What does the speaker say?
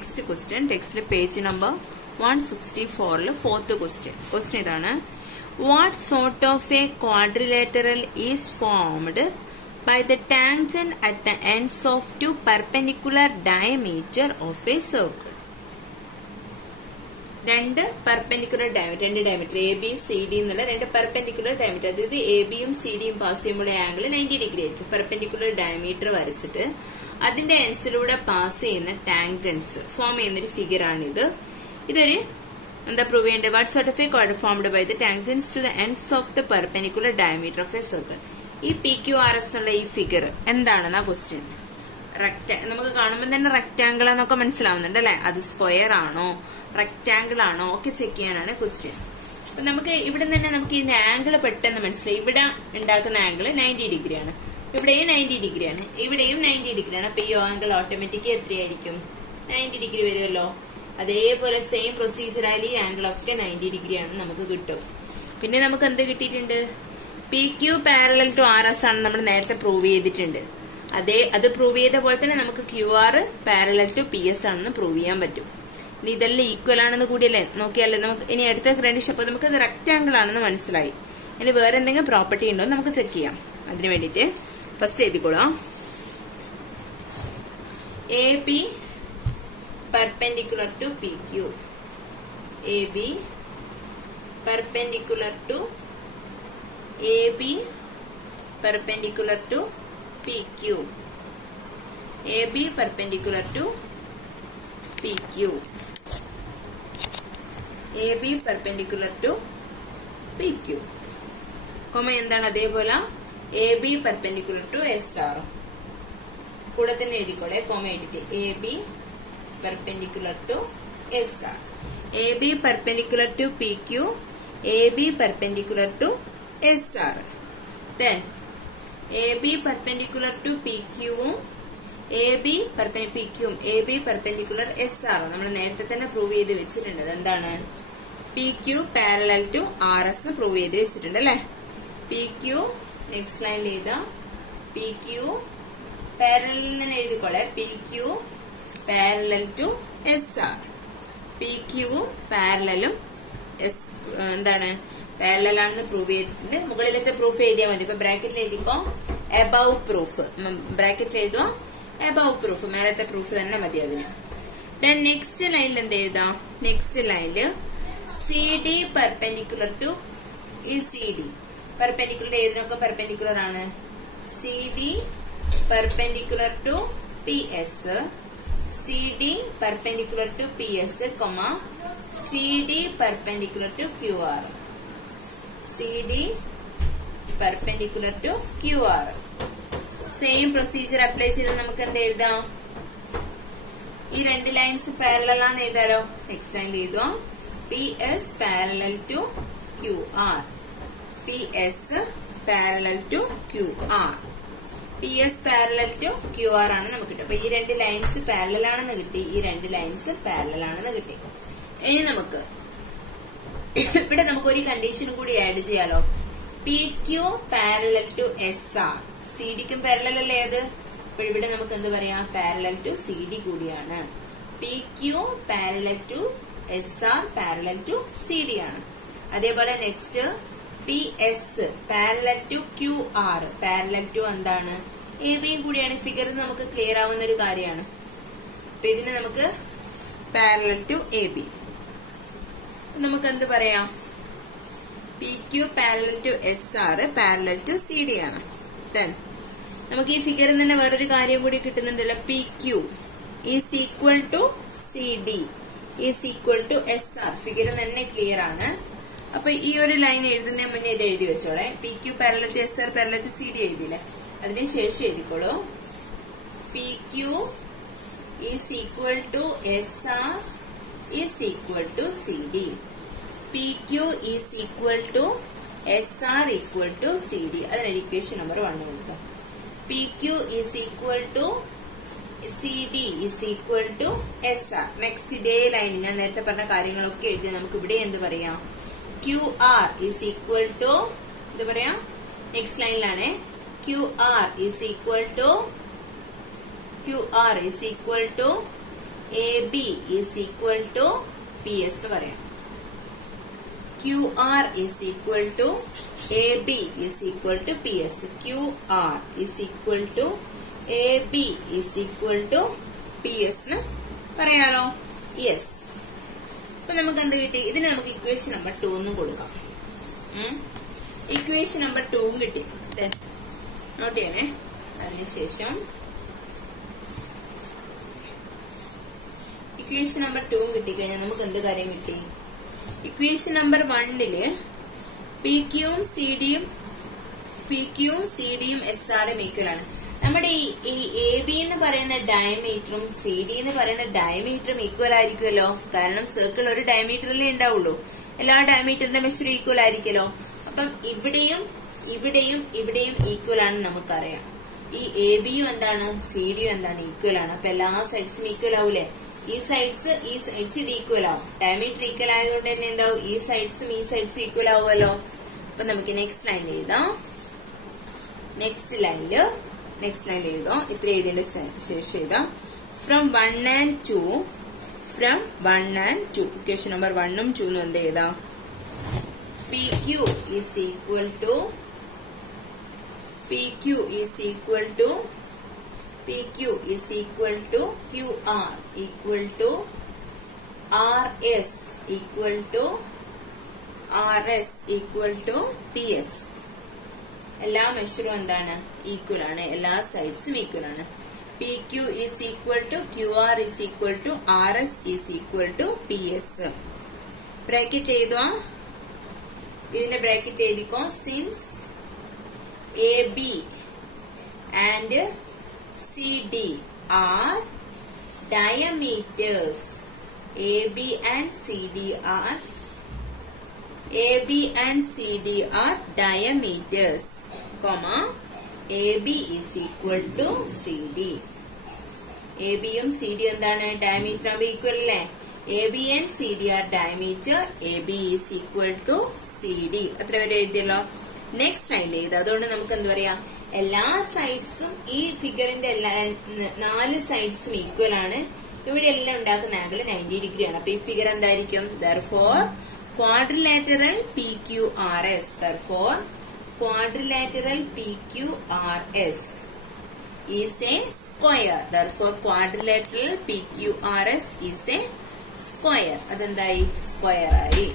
Next question ടെക്സ്റ്റിലെ page number 164 fourth question ഇതാണ്. What sort of a quadrilateral is formed by the tangent at the ends of two perpendicular diameter of a circle. രണ്ട് perpendicular diameter, രണ്ട് diameter A B C D എന്നുള്ള രണ്ട് perpendicular diameter, അതായത് A ബിയും C ഡിയും pass ചെയ്യുമ്പോൾ angle 90 degree ആയിരിക്കും. Perpendicular diameter വരച്ചിട്ട് അതിന്റെ എൻഡ്സിലൂടെ പാസ് ചെയ്യുന്ന ടാൻജൻസ് ഫോം ചെയ്യുന്നൊരു ഫിഗർ ആണിത്. ഇതൊരു എന്താ പ്രൂവ് ചെയ്യേണ്ടത്? What sort of a quadra formed by the tangents to the ends of the perpendicular diameter of a circle. ഈ പി ക്യു ആർ എസ് എന്നുള്ള ഈ ഫിഗർ എന്താണെന്നാ ക്വസ്റ്റ്യൻ. നമുക്ക് കാണുമ്പോൾ തന്നെ റെക്ടാംഗിൾ എന്നൊക്കെ മനസ്സിലാവുന്നുണ്ട് അല്ലെ? അത് സ്ക്വയർ ആണോ റെക്ടാംഗിൾ ആണോ ഒക്കെ ചെക്ക് ചെയ്യാനാണ് ക്വസ്റ്റ്യൻ. അപ്പൊ നമുക്ക് ഇവിടെ തന്നെ നമുക്ക് ഇതിന്റെ ആംഗിൾ പെട്ടെന്ന് മനസ്സിലായി. ഇവിടെ ഉണ്ടാക്കുന്ന ആംഗിൾ 90 ഡിഗ്രിയാണ്, ഇവിടെയും 90 ഡിഗ്രിയാണ്, ഇവിടെയും 90 ഡിഗ്രിയാണ്. അപ്പൊ ഈ ആംഗിൾ ഓട്ടോമാറ്റിക് എത്രയായിരിക്കും? 90 ഡിഗ്രി വരുമല്ലോ. അതേപോലെ സെയിം പ്രൊസീജിയർ ആയാലും ഈ ആംഗിൾ ഒക്കെ 90 ഡിഗ്രിയാണ് നമുക്ക് കിട്ടും. പിന്നെ നമുക്ക് എന്ത് കിട്ടിയിട്ടുണ്ട്? P Q parallel to R S ആണ് നമ്മൾ നേരത്തെ പ്രൂവ് ചെയ്തിട്ടുണ്ട്. അത് പ്രൂവ് ചെയ്ത പോലെ തന്നെ നമുക്ക് Q R parallel to P S ആണെന്ന് പ്രൂവ് ചെയ്യാൻ പറ്റും. ഇനി ഇതെല്ലാം ഈക്വൽ ആണെന്ന് കൂടിയല്ലേ നോക്കിയാലേ നമുക്ക് ഇനി അടുത്ത കണ്ടീഷൻ. അപ്പൊ നമുക്ക് റെക്ടാംഗിൾ ആണെന്ന് മനസ്സിലായി. ഇനി വേറെ എന്തെങ്കിലും പ്രോപ്പർട്ടി ഉണ്ടോ നമുക്ക് ചെക്ക് ചെയ്യാം. അതിന് വേണ്ടിയിട്ട് ഫസ്റ്റ് എഴുതിക്കോളാം. A B perpendicular to P Q, A B perpendicular to AB perpendicular to PQ, AB perpendicular to PQ, AB perpendicular to PQ, comma എന്താണ്? അതേപോലെ AB perpendicular to SR കൂടെ തന്നെ എഴുതിക്കോളെ. കോമ എഴുതിട്ട് AB perpendicular to SR, AB perpendicular to PQ, AB perpendicular to SR. Then AB perpendicular to PQ ഉം AB perpendicular SR നമ്മൾ നേരത്തെ തന്നെ പ്രൂവ് ചെയ്ത് വെച്ചിട്ടുണ്ട്. എന്താണ്? PQ parallel to RS prove ചെയ്ത് വെച്ചിട്ടുണ്ട് അല്ലെ? PQ നെക്സ്റ്റ് ലൈനിൽ എഴുതാ. PQ പാരലൽ തന്നെ എഴുതിക്കോളെ. PQ parallel to SR, PQ ഉം പാരലലും എന്താണ്? പാരലൽ ആണെന്ന് പ്രൂവ് ചെയ്തിട്ടുണ്ട്. മുകളിലത്തെ പ്രൂഫ് എഴുതിയാൽ മതി. ഇപ്പൊ ബ്രാക്കറ്റിൽ എഴുതിക്കോ എബവ് പ്രൂഫ്, ബ്രാക്കറ്റിൽ എഴുതുക എബവ് പ്രൂഫ്, മേലത്തെ പ്രൂഫ് തന്നെ മതി അതിന്. ദെൻ നെക്സ്റ്റ് ലൈനിൽ എന്ത് എഴുതാം? നെക്സ്റ്റ് ലൈനില് സി ഡി പെർപെൻഡിക്കുലർ ടു ഈ സി ഡി പെർപെൻഡിക്കുലർ ഏതിനൊക്കെ പെർപെൻഡിക്കുലർ ആണ്? C D perpendicular to P S, C D perpendicular to P S, C D perpendicular to Q R, CD perpendicular to QR. Same procedure apply ചെയ്ത് നമുക്ക് എന്ത് എഴുതാം? ഈ രണ്ട് lines parallel ആണെന്ന് എഴുതാലോ. നെക്സ്റ്റ് ലൈൻ എഴുതാം. PS parallel to QR, PS parallel to QR, PS parallel to QR ആണ് നമുക്ക് കിട്ടും. അപ്പൊ ഈ രണ്ട് ലൈൻസ് പാരലൽ ആണെന്ന് കിട്ടി, ഈ രണ്ട് ലൈൻസ് പാരലൽ ആണെന്ന് കിട്ടി. ഇനി നമുക്ക് ഇവിടെ നമുക്ക് ഒരു കണ്ടീഷൻ കൂടി ആഡ് ചെയ്യാലോ. P Q parallel to S R, C ഡിക്കും പാരലൽ അല്ലേ അത്? അപ്പോൾ ഇവിടെ നമുക്ക് എന്ത് പറയാം? പാരലൽ ടു സി ഡി കൂടിയാണ്. P Q parallel to S R parallel to C D ആണ്. അതേപോലെ next P S parallel to Q R parallel to എന്താണ്? എ ബിയും കൂടിയാണ്. ഫിഗറിൽ നമുക്ക് ക്ലിയർ ആവുന്ന ഒരു കാര്യമാണ്. അപ്പൊ ഇതിന് നമുക്ക് പാരലൽ ടു എ ബി നമുക്ക് എന്ത് പറയാം? P Q parallel to S R parallel to C D ആണ്. ദെൻ നമുക്ക് ഈ ഫിഗറിൽ തന്നെ വേറൊരു കാര്യം കൂടി കിട്ടുന്നുണ്ടല്ലോ. P Q is equal to C D is equal to S R. Figure തന്നെ ക്ലിയർ ആണ്. അപ്പൊ ഈ ഒരു ലൈൻ എഴുതുന്നതിന് മുന്നേ ഇത് എഴുതി വെച്ചോളെ. P Q parallel to S R parallel to C D എഴുതിയില്ലേ? അതിനുശേഷം എഴുതിക്കോളൂ. P Q is equal to S R is equal to CD. PQ is equal to SR equal to CD. അതിന് ഇക്വേഷൻ നമ്പർ 1 കൊടുക്കാം. PQ is equal to CD is equal to SR. Next ഇതേ ലൈനിൽ ഞാൻ നേരത്തെ പറഞ്ഞ കാര്യങ്ങളൊക്കെ എഴുതി നമുക്ക് ഇവിടെ എന്ത് പറയാം? QR is equal to എന്ത് പറയാം? നെക്സ്റ്റ് ലൈനിലാണ് QR is equal to AB is equal to PS എന്ന് പറയാം. QR is equal to AB is equal to PS. QR is equal to AB is equal to PS എന്ന് പറയാലോ. Yes. അപ്പൊ നമുക്ക് എന്ത് കിട്ടി? ഇതിന് നമുക്ക് ഇക്വേഷൻ നമ്പർ 2 എന്ന് കൊടുക്കാം. ഇക്വേഷൻ നമ്പർ 2 കിട്ടി. നോട്ട് ചെയ്യണേ. അതിനുശേഷം ഇക്വേഷൻ നമ്പർ 2 കിട്ടിക്കഴിഞ്ഞാൽ നമുക്ക് എന്ത് കാര്യം കിട്ടി? ഇക്വേഷൻ നമ്പർ 1 പിക്യൂവും സിഡിയും SRും ഈക്വൽ ആണ്. നമ്മുടെ ഈ AB എന്ന് പറയുന്ന ഡയമീറ്ററും CD എന്ന് പറയുന്ന ഡയമീറ്ററും ഈക്വൽ ആയിരിക്കുമല്ലോ. കാരണം സർക്കിൾ ഒരു ഡയമീറ്ററിലേ ഉണ്ടാവുള്ളൂ. എല്ലാ ഡയമീറ്ററിന്റെ മെഷർ ഈക്വൽ ആയിരിക്കുമല്ലോ. അപ്പം ഇവിടെയും ഈക്വൽ ആണെന്ന് നമുക്കറിയാം. ഈ ABയും എന്താണ്, CDയും എന്താണ്, ഈക്വൽ ആണ്. അപ്പൊ എല്ലാ സൈഡ്സും ഈക്വൽ ആവൂലേ? ഈ സൈഡ്സ് ഇത് ഈക്വൽ ആവും. ഡയമീറ്റർ ഈക്വൽ ആയതുകൊണ്ട് തന്നെ എന്താവും? ഈ സൈഡ്സും ഈക്വൽ ആവുമല്ലോ. അപ്പൊ നമുക്ക് നെക്സ്റ്റ് ലൈൻ എഴുതാം. നെക്സ്റ്റ് ലൈനിൽ എഴുതാം. ഇത്ര എഴുതിന്റെ ശേഷം എഴുതാം. ഫ്രം 1 and 2 ഇക്വേഷൻ നമ്പർ 1ഉം 2ഉം എന്ത് എഴുതാം? PQ is equal to QR equal to RS equal to PS. എല്ലാ മെഷറും എന്താണ്? ഈക്വൽ ആണ്. എല്ലാ സൈഡ്സും ഈക്വൽ ആണ്. PQ is equal to QR is equal to RS is equal to PS. Bracket എഴുതുക. ഇതിന്റെ bracket എഴുതിക്കോ. Since AB and CD are diameters. AB and CD are diameters, comma AB is equal to CD. ABയും CD എന്താണ്? Diameter ആകുമ്പോൾ equal അല്ലേ? AB and CD are diameter. AB is equal to CD. അത്ര വരെ എഴുതിയല്ലോ. Next ലൈനിൽ എഴുതാം. അതുകൊണ്ട് നമുക്ക് എന്താ പറയാ? എല്ലാ സൈഡ്സും ഈ ഫിഗറിന്റെ 4 സൈഡ്സും ഈക്വൽ ആണ്. ഇവിടെ എല്ലാം ഉണ്ടാക്കുന്ന ആംഗിൾ 90 ഡിഗ്രി ആണ്. അപ്പൊ ഈ ഫിഗർ എന്തായിരിക്കും? therefore quadrilateral PQRS is a square. Therefore quadrilateral PQRS is a square. അതെന്തായി? സ്ക്വയർ ആയി.